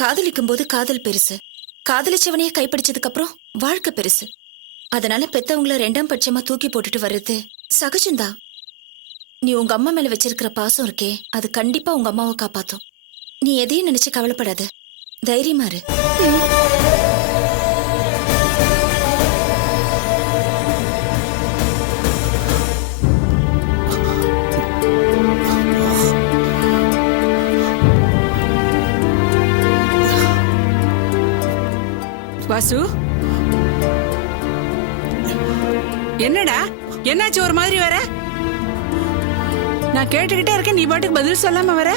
காதலிக்கும் போது காதல் பெருசு, காதலிச்சவனையே கைப்பிடிச்சதுக்கு அப்புறம் வாழ்க்கை பெருசு. அதனால பெத்தவங்கள ரெண்டாம் பட்சமா தூக்கி போட்டுட்டு வர்றது சகஜம்தான். நீ உங்க அம்மா மேல வச்சிருக்கிற பாசம் இருக்கே, அது கண்டிப்பா உங்க அம்மாவை காப்பாத்தும். நீ எதையும் நினைச்சு கவலைப்படாத, தைரியமா இரு. வாசு, என்னடா என்னாச்சு ஒரு மாதிரி வர? நான் கேட்டுக்கிட்டே இருக்கேன், நீ பாட்டுக்கு பதில் சொல்லாம வர.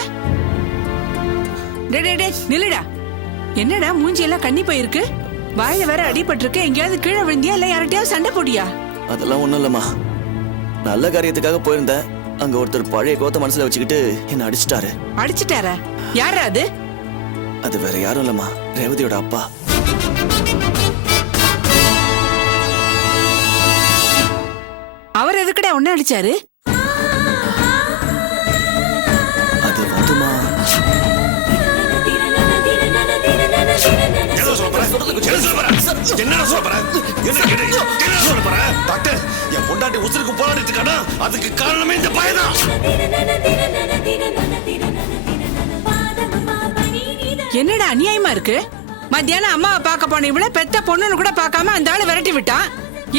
டே நில்லுடா. என்னடா மூஞ்சி எல்லாம் கண்ணி போயிருக்கு, வாயில வேற அடிபட்டு இருக்கு. எங்கேயாவது கீழே விழுந்தியா இல்ல யார்கிட்டயாவது சண்டை போட்டியா? அதெல்லாம் ஒண்ணும் இல்லம்மா, நல்ல காரியத்துக்காக போயிருந்தேன். அங்க ஒருத்தர் பழைய கோத்த மனசுல வச்சுக்கிட்டு என்ன அடிச்சிட்டாரு. அடிச்சிட்டாரா? யாரா அது? அது வேற யாரும் இல்லம்மா, ரேவதியோட அப்பா. அவர் எதுக்குடா ஒன்னு அடிச்சாரு? அது வந்துமா, என் பொண்டாட்டி உசுருக்கு போராடிட்டு இருக்கானா, அதுக்கு காரணமே இந்த பையன்தான். என்னடா அநியாயமா இருக்கு? மத்தியானம் அம்மாவை பார்க்க போன இவள பெத்த பொண்ணுன்னு கூட பார்க்காம அந்த ஆளு விரட்டி விட்டான்.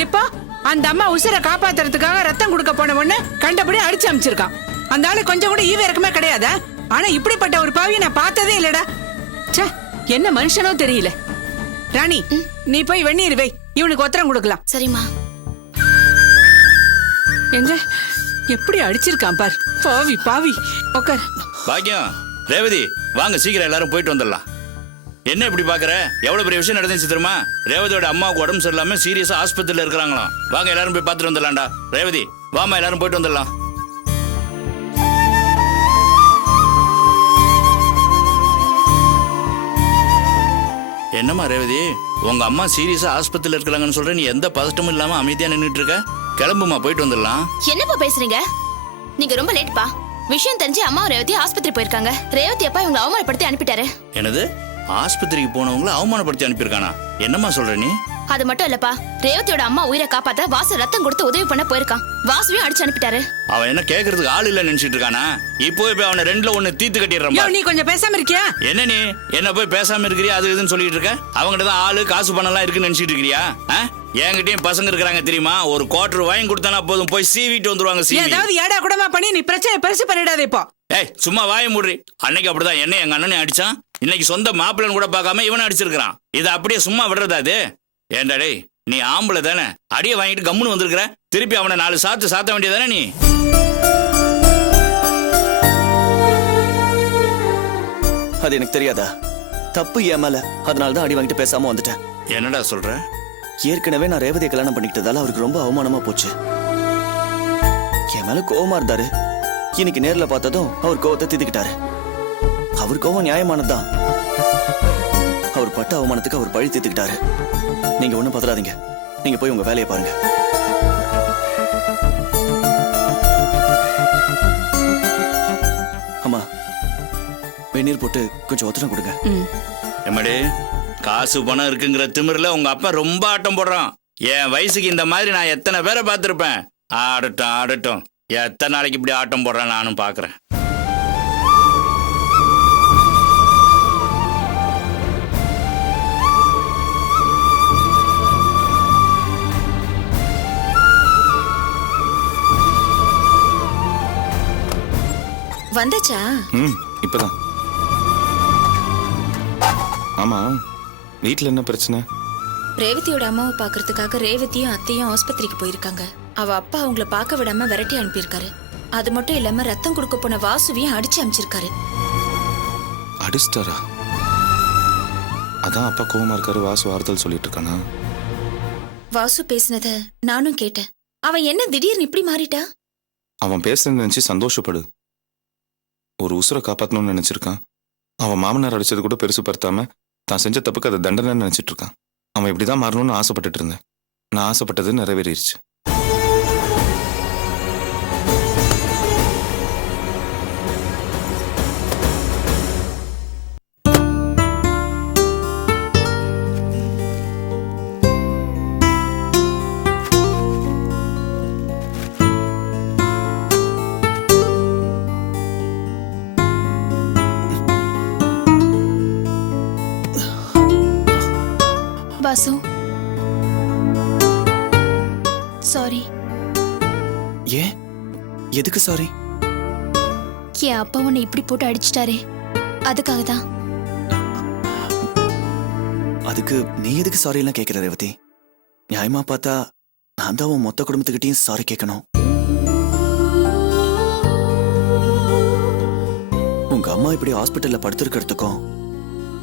இப்போ அந்த அம்மா உசுரை காப்பாத்துறதுக்காக ரத்தம் கொடுக்க போன ஒண்ணு கண்டபடி அடிச்சு அமைச்சிருக்கான். அந்த ஆளு கொஞ்சம் கூட ஈவ இறக்கமே கிடையாதா? ஆனா இப்படிப்பட்ட ஒரு பாவியை நான் பார்த்ததே இல்லடா. ச்சே, என்ன மனுஷனோ தெரியல. ராணி, நீ போய் வெந்நீர் வை, இவனுக்கு ஒத்தரம் கொடுக்கலாம். சரிம்மா. எங்க எப்படி அடிச்சிருக்கான் பார், பாவி பாவி. உட்கார். பாக்கியம், ரேவதி வாங்க சீக்கிரம் எல்லாரும் போயிட்டு வந்துடலாம். என்ன இப்படி பாக்குற? எவ்வளவு பெரிய விஷயம் நடந்துச்சு தெரியுமா? ரேவதியோட அம்மாவுக்கு உடம்பு சரியில்லாம சீரியஸா ஆஸ்பத்திரியில இருக்கிறாங்களாம். வாங்க எல்லாரும் போய் பார்த்துட்டு வந்துடலாம்டா. ரேவதி வாமா, எல்லாரும் போயிட்டு வந்துடலாம். என்னம்மா ரேவதி, உங்க அம்மா சீரியஸா ஆஸ்பத்திரியில இருக்கிறாங்கன்னு சொல்ற, நீ எந்த பதட்டமும் இல்லாம அமைதியா நின்னுட்டு இருக்க? கிளம்புமா, போயிட்டு வந்துடலாம். என்னப்பா பேசுறீங்க? நீங்க ரொம்ப லேட்பா. விஷயம் தெரிஞ்சு அம்மா ரேவதி ஆஸ்பத்திரி போயிருக்காங்க. ரேவதி அப்பா இவங்களை அவமானப்படுத்தி அனுப்பிட்டாரு. என்னது? ஆஸ்பத்திரிக்கு போனவங்கள அவமானப்படுத்தி அனுப்பியிருக்கானா? என்னம்மா சொல்ற நீ? அது மட்டும் இல்லப்பா, ரேவதியோட அம்மா உயிரை காப்பாத்த வாசு ரத்தம் கொடுத்து உதவி பண்ண போயிருக்கான். வாசுவையும் அடிச்சு அனுப்பிட்டாரு. அவன் என்ன கேக்குறதுக்கு ஆள் இல்ல நினைச்சிட்டு இருக்கானா? இப்போ போய் அவனை ரெண்டுல ஒண்ணு தீத்து கட்டிடுறான். நீ கொஞ்சம் பேசாம இருக்கியா? என்ன நீ என்ன போய் பேசாம இருக்கிறியா? அது இதுன்னு சொல்லிட்டு இருக்க. அவங்ககிட்ட தான் ஆளு காசு பணம் எல்லாம் இருக்குன்னு நினைச்சிட்டு இருக்கிறியா? என்கிட்டயும் பசங்க இருக்கிறாங்க தெரியுமா? ஒரு குவார்டர் வாங்கி கொடுத்தானா போதும், போய் சீவிட்டு வந்துருவாங்க. ஏதாவது ஏடா கூடமா பண்ணி நீ பிரச்சனை பெருசு பண்ணிடாதே இப்போ. ஏய் சும்மா வாய மூடுறி. அன்னைக்கு அப்படிதான் என்ன எங்க அண்ணனை அடிச்சான், இன்னைக்கு சொந்த மாப்பிள்ளன்னு கூட பார்க்காம இவனை அடிச்சிருக்கான். இதை அப்படியே சும்மா விடுறதா அது? ஏண்டா டேய், நீ ஆம்பளை தானே, அடியை வாங்கிட்டு கம்முன்னு வந்திருக்கிற. திருப்பி அவனை 4 சாத்து சாத்த வேண்டியதானே நீ? அது எனக்கு தெரியாதா? தப்பு என் மேல, அதனாலதான் அடி வாங்கிட்டு பேசாம வந்துட்டேன். என்னடா சொல்ற? ஏற்கனவே நான் ரேவதியை கல்யாணம் பண்ணிக்கிட்டதால அவருக்கு ரொம்ப அவமானமா போச்சு. என் மேல கோவமா இருந்தாரு. இன்னைக்கு நேர்ல பார்த்ததும் அவர் கோவத்தை தீத்துக்கிட்டாரு. அவர் கோவம் நியாயமானதுதான். அவர் பட்ட அவமானத்துக்கு அவர் பழி தீத்துக்கிட்டாரு. நீங்க ஒண்ணும் பதறாதீங்க, நீங்க போய் உங்க வேலையை பாருங்க. அம்மா, வெந்நீர் போட்டு கொஞ்சம் ஒத்தடம் கொடுங்க. எம்மாடி, காசு பணம் இருக்குங்கிற திமிர்ல உங்க அப்பா ரொம்ப ஆட்டம் போடுறான். என் வயசுக்கு இந்த மாதிரி நான் எத்தனை பேரை பார்த்திருப்பேன். ஆடட்டும் ஆடட்டும், எத்தனை நாளைக்கு இப்படி ஆட்டம் போடுறான் நானும் பாக்குறேன். வந்தாச்சா? இப்பதான். ஆமா, வீட்டுல என்ன பிரச்சனை? ரேவதியோட அம்மாவை பாக்குறதுக்காக ரேவதியும் அத்தையும் ஆஸ்பத்திரிக்கு போயிருக்காங்க. அவ அப்பா அவங்கள பார்க்க விடாம விரட்டி அனுப்பியிருக்காரு. அது மட்டும் இல்லாம ரத்தம் கொடுக்க போன வாசுவையும் அடிச்சு அனுப்பிச்சிருக்காரு. அடிச்சிட்டாரா? அதான் அப்பா கோவமா இருக்காரு, வாசு ஆறுதல் சொல்லிட்டு இருக்கானா? வாசு பேசினத நானும் கேட்டேன். அவன் என்ன திடீர்னு இப்படி மாறிட்டா? அவன் பேசுறத நினைச்சு சந்தோஷப்படு. ஒரு உசுரை காப்பாத்தணும்னு நினைச்சிருக்கான். அவன் மாமனார் அடிச்சது கூட பெருசு படுத்தாம தான் செஞ்ச தப்புக்கு அதை தண்டனை நினைச்சிட்டு இருக்கான். அவன் இப்படிதான் மாறணும்னு ஆசைப்பட்டுட்டு இருந்தேன். நான் ஆசைப்பட்டது நிறைவேறிடுச்சு. ஏன் எதுக்கு சாரி? என் அப்பா உன்னை இப்படி போட்டு அடிச்சிட்டாரே, அதுக்காக தான். அதுக்கு நீ எதுக்கு சாரி எல்லாம் கேட்கிற ரேவதி? நியாயமா பார்த்தா நான் தான் உன் மொத்த குடும்பத்துக்கிட்டையும் சாரி கேட்கணும். உங்க அம்மா இப்படி ஹாஸ்பிட்டல்ல படுத்திருக்கிறதுக்கும்,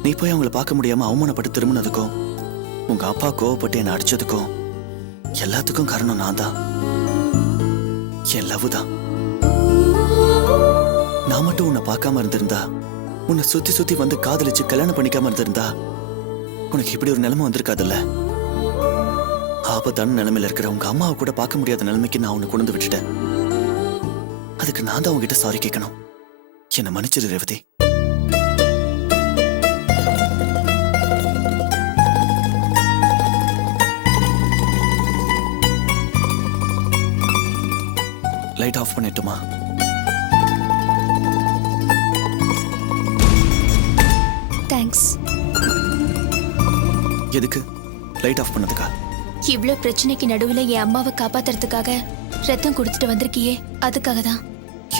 நீ போய் அவங்கள பார்க்க முடியாம அவமானப்பட்டு திரும்பினதுக்கும், உங்க அப்பா கோவப்பட்டு என்னை அடிச்சதுக்கும் எல்லாத்துக்கும் காரணம் நான் தான். என் லவ் தான். நான் மட்டும் உன்னை பார்க்காம இருந்திருந்தா, உன்னை சுத்தி சுத்தி வந்து காதலிச்சு கல்யாணம் பண்ணிக்காம இருந்திருந்தா, உனக்கு இப்படி ஒரு நிலைமை வந்திருக்காதுல்ல. ஆபத்தான நிலைமையில இருக்கிற உங்க அம்மாவை கூட பார்க்க முடியாத நிலைமைக்கு நான் உன்னை கொண்டு விட்டுட்டேன். அதுக்கு நான் தான் உங்ககிட்ட சாரி கேட்கணும். என்னை மன்னிச்சிரு ரேவதி. லைட் ஆஃப் பண்ணிட்டுமா? தேங்க்ஸ். எதுக்கு லைட் ஆஃப் பண்ணதுக்கா? இவ்ளோ பிரச்சனைக்கு நடுவுல என் அம்மாவை காப்பாத்துறதுக்காக ரத்தம் கொடுத்துட்டு வந்திருக்கியே, அதுக்காக தான்.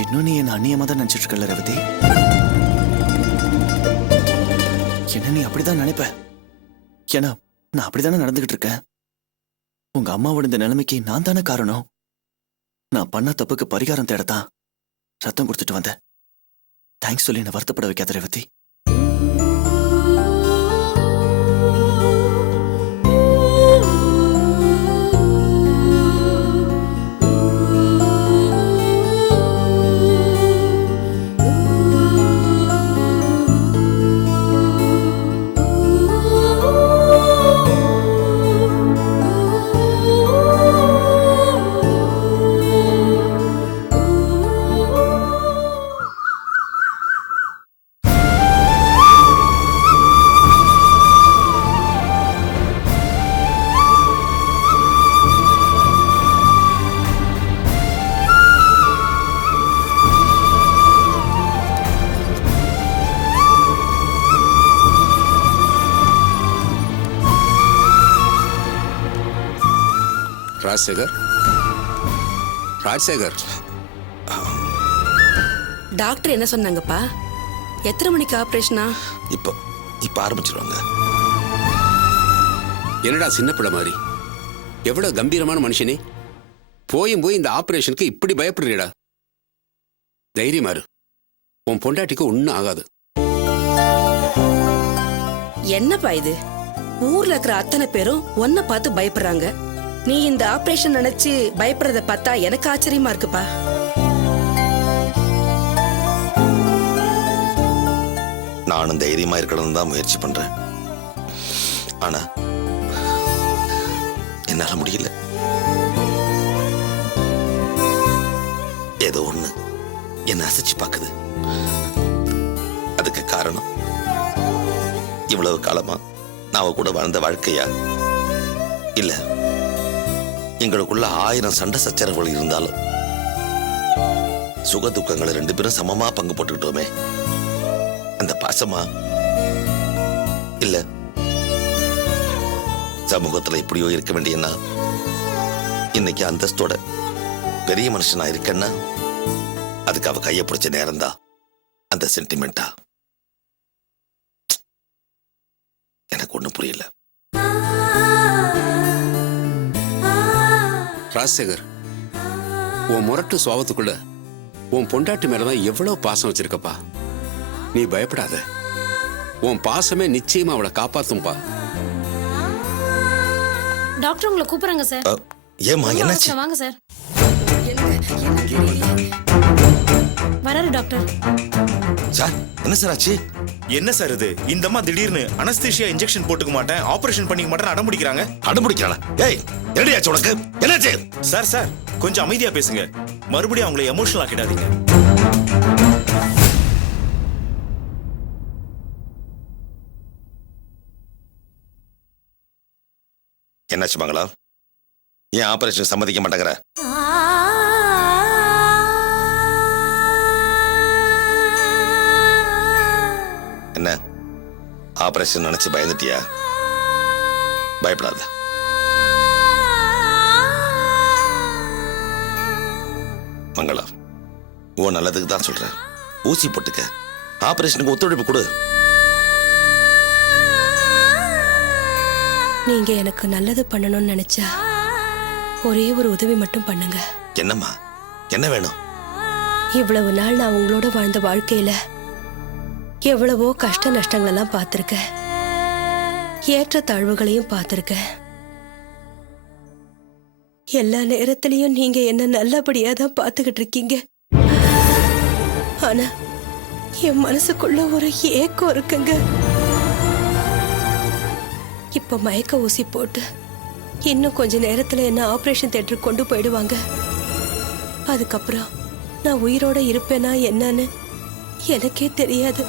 இன்னும் நீ என்ன அந்நியமா தான் நினைச்சிட்டு இருக்கல ரேவதி. என்ன நீ அப்படிதான் நினைப்ப? ஏன்னா நான் அப்படித்தானே நடந்துகிட்டு இருக்கேன். உங்க அம்மாவோட இந்த நிலைமைக்கு நான் தானே காரணம். நான் பண்ண தப்புக்கு பரிகாரம் தேடத்தான் ரத்தம் கொடுத்துட்டு வந்தேன். தேங்க்ஸ் சொல்லி என்ன வருத்தப்பட வைக்காத ரேவதி. ராஜசேகர், டாக்டர் என்ன சொன்னாங்கப்பா? எத்தனை மணிக்கு ஆபரேஷனா? இப்ப ஆரம்பிச்சிருவாங்க. என்னடா சின்ன பிள்ளை மாதிரி, எவ்வளவு கம்பீரமான மனுஷனே, போய் இந்த ஆபரேஷனுக்கு இப்படி பயப்படுறீடா? தைரியமா இரு, உன் பொண்டாட்டிக்கு ஒன்னும் ஆகாது. என்னப்பா இது, ஊர்ல இருக்கிற அத்தனை பேரும் உன்னை பார்த்து பயப்படுறாங்க. நீ இந்த ஆபரேஷன் நினைச்சு பயப்படுறத பார்த்தா எனக்கு ஆச்சரியமா இருக்குப்பா. நானும் தைரியமா இருக்கணும்னு தான் முயற்சி பண்றேன். ஆனா என்னால முடியல. ஏதோ ஒண்ணு என்ன அசைச்சு பாக்குது. அதுக்கு காரணம் இவ்வளவு காலமா நான் அவ கூட வாழ்ந்த வாழ்க்கையா, இல்ல எங்களுக்குள்ள 1000 சண்டை சச்சரவுகள் இருந்தாலும் சுக துக்கங்களை 2 பேரும் சமமா பங்கு போட்டுக்கிட்டோமே, அந்த பாசமா, இல்ல சமூகத்துல இப்படியோ இருக்க வேண்டியன்னா இன்னைக்கு அந்தஸ்தோட பெரிய மனுஷனா இருக்கன்னா அதுக்கு அவ கையை பிடிச்ச நேரம் தான் அந்த சென்டிமெண்டா? எனக்கு ஒண்ணும் புரியல. ராஜசேகர், உன் முரட்டு சுவாபத்துக்குள்ள உன் பொண்டாட்டி மேலதான் எவ்வளவு பாசம் வச்சிருக்கப்பா. நீ பயப்படாத, உன் பாசமே நிச்சயமா அவளை காப்பாத்தும்பா. டாக்டர் உங்களை கூப்பிடுறாங்க சார். ஏமா என்னாச்சு? வாங்க சார். வராரு டாக்டர். சார் என்ன சார் ஆச்சு? என்ன சார் இது? இந்த அம்மா திடீர்னு அனஸ்தீசியா இன்ஜெக்ஷன் போட்டுக்க மாட்டேன், ஆபரேஷன் பண்ணிக்க மாட்டேன் அடம்பிடிக்கிறாங்க. அடம்பிடிக்கிறாளா? ஏய் என்னடியாச்சு உனக்கு? என்னாச்சு? சார் கொஞ்சம் அமைதியா பேசுங்க. மறுபடியும் அவங்களை எமோஷனல் ஆக்கிடாதீங்க. என்னாச்சு மங்களா? ஏன் ஆபரேஷன் சம்மதிக்க மாட்டேங்கிற? என்ன ஆபரேஷன் நினைச்சு பயந்துட்டியா? பயப்படாத. மங்களா, உன் நல்லதுக்கு தான் சொல்றேன். ஊசி போட்டுக்க, ஆபரேஷனுக்கு ஒத்துழைப்பு கொடு. நீங்க எனக்கு நல்லது பண்ணணும்னு நினைச்சா ஒரே ஒரு உதவி மட்டும் பண்ணுங்க. என்னம்மா, என்ன வேணும்? இவ்வளவு நாள் நான் உங்களோட வாழ்ந்த வாழ்க்கையில எவ்வளவோ கஷ்ட நஷ்டங்களெல்லாம் பார்த்திருக்கேன், ஏற்ற தாழ்வுகளையும் பார்த்திருக்கேன். எல்லா நேரத்திலையும் நீங்க என்ன நல்லபடியா தான் பார்த்துக்கிட்டு இருக்கீங்க. ஆனா என் மனசுக்குள்ள ஒரு ஏக்கம் இருக்குங்க. இப்ப மயக்க ஊசி போட்டு இன்னும் கொஞ்ச நேரத்துல என்ன ஆபரேஷன் தியேட்டருக்கு கொண்டு போயிடுவாங்க. அதுக்கப்புறம் நான் உயிரோட இருப்பேனா என்னன்னு எனக்கே தெரியாது.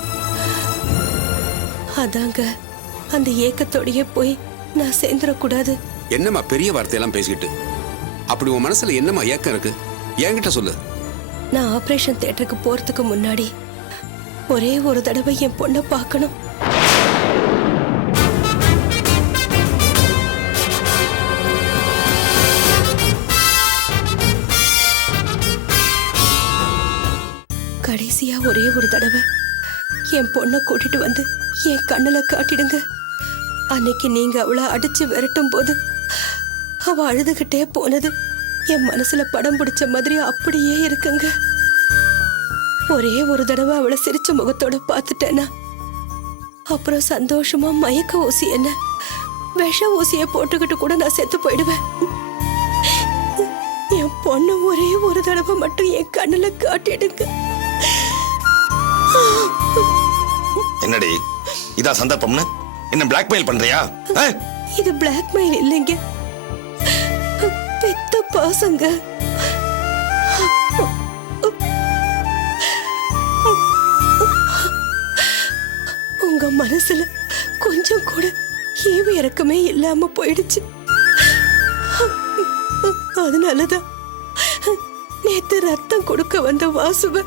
அதாங்க அந்த ஏக்கத்தோடயே போய் நான் சேர்ந்துடக்கூடாது. என்னம்மா பெரிய வார்த்தையெல்லாம் பேசிக்கிட்டு? அப்படி உன் மனசுல என்னம்மா ஏக்கம் இருக்கு? என்கிட்ட சொல்லு. நான் ஆபரேஷன் தியேட்டருக்கு போறதுக்கு முன்னாடி ஒரே ஒரு தடவை என் பொண்ணை பார்க்கணும். கடைசியா ஒரே ஒரு தடவை என் பொண்ணை கூட்டிட்டு வந்து என் கண்ணுல காட்டிடுங்க. அன்னைக்கு நீங்க அவளை அடிச்சு விரட்டும் போது அவ அழுதுகிட்டே போனது என் மனசுல படம் பிடிச்ச மாதிரி அப்படியே இருக்குங்க. ஒரே ஒரு தடவை அவளை சிரிச்ச முகத்தோட பார்த்துட்டேன்னா அப்புறம் சந்தோஷமா மயக்க ஊசி என்ன விஷ ஊசிய போட்டுக்கிட்டு கூட நான் செத்து போயிடுவேன். என் பொண்ணு ஒரே ஒரு தடவை மட்டும் என் கண்ணுல காட்டிடுங்க. என்னடி இதான் சந்தர்ப்பம்னு என்ன பிளாக்மெயில் பண்றியா? இது பிளாக்மெயில் இல்லைங்க, பெத்த பாசங்க. உங்க மனசுல கொஞ்சம் கூட ஈவு இறக்கமே இல்லாம போயிடுச்சு. அதனாலதான் நேத்து ரத்தம் கொடுக்க வந்த வாசுவ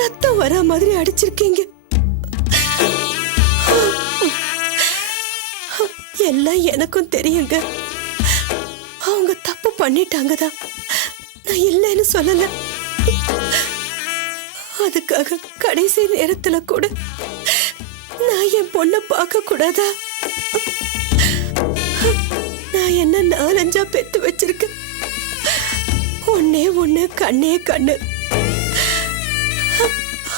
ரத்தம் வர மாதிரி அடிச்சிருக்கீங்க. எல்லாம் எனக்கும் தெரியுங்க. அவங்க தப்பு பண்ணிட்டாங்கதான், நான் இல்லைன்னு சொல்லல. அதுக்காக கடைசி நேரத்துல கூட நான் என் பொண்ணை பார்க்க கூடாதா? நான் என்ன 4-5 பெத்து வச்சிருக்கேன். ஒன்னே ஒண்ணு கண்ணே கண்ணு.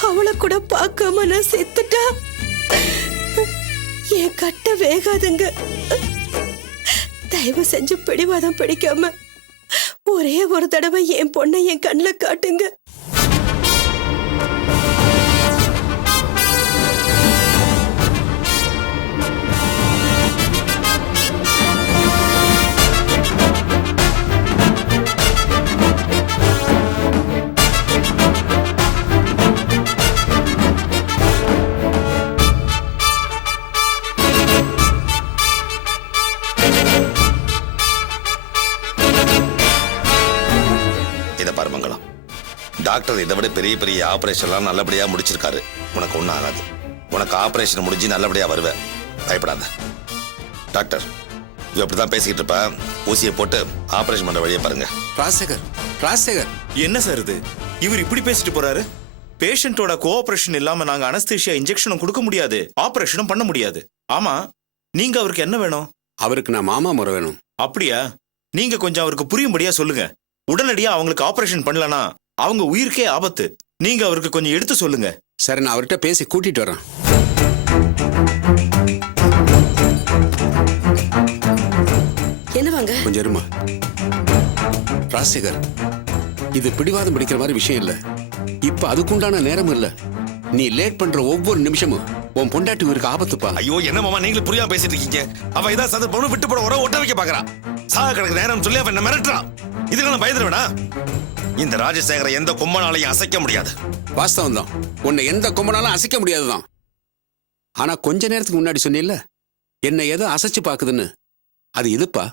அவளை கூட பார்க்காம நான் செத்துட்டா என் கட்ட வேகாதுங்க. தயவு செஞ்சு பிடிவாதம் பிடிக்காம ஒரே ஒரு தடவை என் பொண்ணை என் கண்ணுல காட்டுங்க. டாக்டர் இதை விட பெரிய பெரிய ஆபரேஷன்லாம் நல்லபடியா முடிச்சிருக்காரு. உனக்கு ஒன்றும் ஆகாது. உனக்கு ஆபரேஷன் முடிஞ்சு நல்லபடியா வருவேன், பயப்படாத. டாக்டர் இப்படிதான் பேசிக்கிட்டு இருப்ப, ஊசியை போட்டு ஆபரேஷன் பண்ற வழியை பாருங்க. ராஜசேகர் என்ன சார் இது? இவர் இப்படி பேசிட்டு போறாரு. பேஷண்டோட கோஆபரேஷன் இல்லாம நாங்க அனஸ்தீசியா இன்ஜெக்ஷனும் கொடுக்க முடியாது, ஆபரேஷனும் பண்ண முடியாது. ஆமா, நீங்க அவருக்கு என்ன வேணும்? அவருக்கு நான் மாமா முறை வேணும். அப்படியா? நீங்க கொஞ்சம் அவருக்கு புரியும்படியா சொல்லுங்க. உடனடியா அவங்களுக்கு ஆபரேஷன் பண்ணலனா அவங்க உயிருக்கே ஆபத்து. நீங்க அவருக்கு கொஞ்சம் எடுத்து சொல்லுங்க. சரி, நான் அவர்கிட்ட பேசி கூட்டிட்டு வரேன். என்னவாங்க? கொஞ்சம் இருமா. ராஜசேகர், இது பிடிவாதம் பிடிக்கிற மாதிரி விஷயம் இல்ல. இப்ப அதுக்குண்டான நேரம் இல்ல. நீ லேட் பண்ற ஒவ்வொரு நிமிஷமும் உன் பொண்டாட்டி உயிருக்கு ஆபத்துப்பா. ஐயோ, என்ன மாமா நீங்களும் புரியாம பேசிட்டு இருக்கீங்க? அவ ஏதாவது சந்தர்ப்பம் விட்டு போட உர ஒட்ட வைக்க பாக்குறா. சாக கிடக்கு நேரம் சொல்லி அவன் என்ன மிரட்டுறா. இதுல நான் பயந்துருவேனா? இந்த ராஜசேகரை எந்த கொம்பனாலையும் அசைக்க முடியாது. வாஸ்தவம் தான், உன்னை எந்த கொம்பனாலும் அசைக்க முடியாதுதான். ஆனா கொஞ்ச நேரத்துக்கு முன்னாடி சொன்னில்ல என்ன ஏதோ அசைச்சு பாக்குதுன்னு, அது இதுப்பா.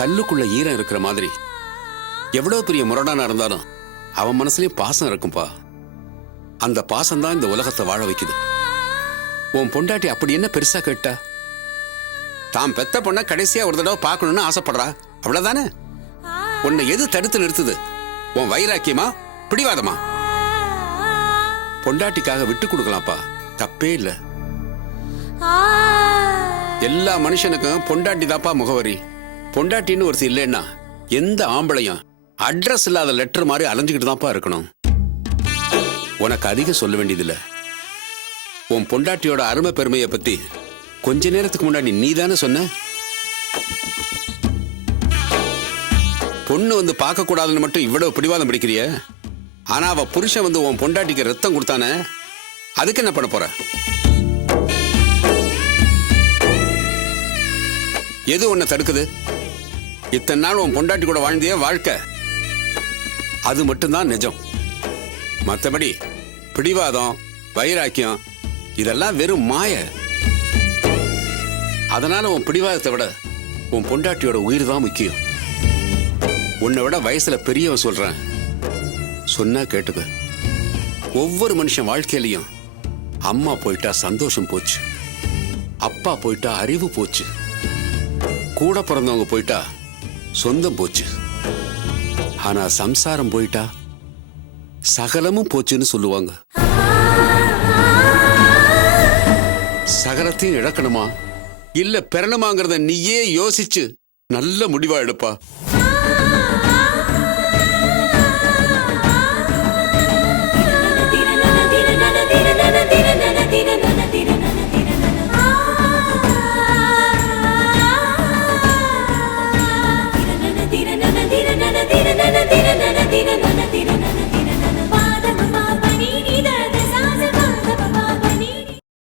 கல்லுக்குள்ள ஈரம் இருக்கிற மாதிரி எவ்வளவு பெரிய முரடானா இருந்தாலும் அவன் மனசுலயும் பாசம் இருக்கும்பா. அந்த பாசம்தான் இந்த உலகத்தை வாழ வைக்குது. உன் பொண்டாட்டி அப்படி என்ன பெருசா கேட்டா? தான் பெத்த பொண்ண கடைசியா ஒரு தடவை பார்க்கணும்னு ஆசைப்படுறா, அவ்வளவுதானே? உன்னை எது தடுத்து நிறுத்துது? உன் வைராக்கியமா, பிடிவாதமா? பொண்டாட்டிக்காக விட்டு கொடுக்கலாம்ப்பா, தப்பே இல்ல. எல்லா மனுஷனுக்கும் பொண்டாட்டி தாப்பா முகவரி. பொண்டாட்டின்னு ஒருத்தி இல்லைன்னா எந்த ஆம்பளையும் அட்ரஸ் இல்லாத லெட்டர் மாதிரி அலைஞ்சுக்கிட்டு தான்ப்பா இருக்கணும். உனக்கு அதிகம் சொல்ல வேண்டியதில்லை. உன் பொண்டாட்டியோட அருமை பெருமையை பத்தி கொஞ்ச நேரத்துக்கு முன்னாடி நீ தானே சொன்ன. பொண்ணு வந்து பார்க்க கூடாதுன்னு மட்டும் இவ்வளவு பிடிவாதம் பிடிக்கிறிய. ஆனா அவ புருஷன் வந்து உன் பொண்டாட்டிக்கு ரத்தம் கொடுத்தானே, அதுக்கு என்ன பண்ண போற? எது உன்னை தடுக்குது? இத்தனை நாள் உன் பொண்டாட்டி கூட வாழ்ந்தே வாழ்க்கை, அது மட்டும்தான் நிஜம். மற்றபடி பிடிவாதம், வைராக்கியம் இதெல்லாம் வெறும் மாய. அதனால உன் பிடிவாதத்தை விட உன் பொண்டாட்டியோட உயிர் தான் முக்கியம். உன்னை விட வயசுல பெரியவன் சொல்றேன், சொன்னா கேட்டுக்க. ஒவ்வொரு மனுஷன் வாழ்க்கையிலையும் அம்மா போயிட்டா சந்தோஷம் போச்சு, அப்பா போயிட்டா அறிவு போச்சு, கூட பிறந்தவங்க போயிட்டா சொந்தம் போச்சு. ஆனா சம்சாரம் போயிட்டா சகலமும் போச்சுன்னு சொல்லுவாங்க. சகலத்தையும் இழக்கணுமா இல்ல பெறணுமாங்கிறத நீயே யோசிச்சு நல்ல முடிவா எடுப்பா.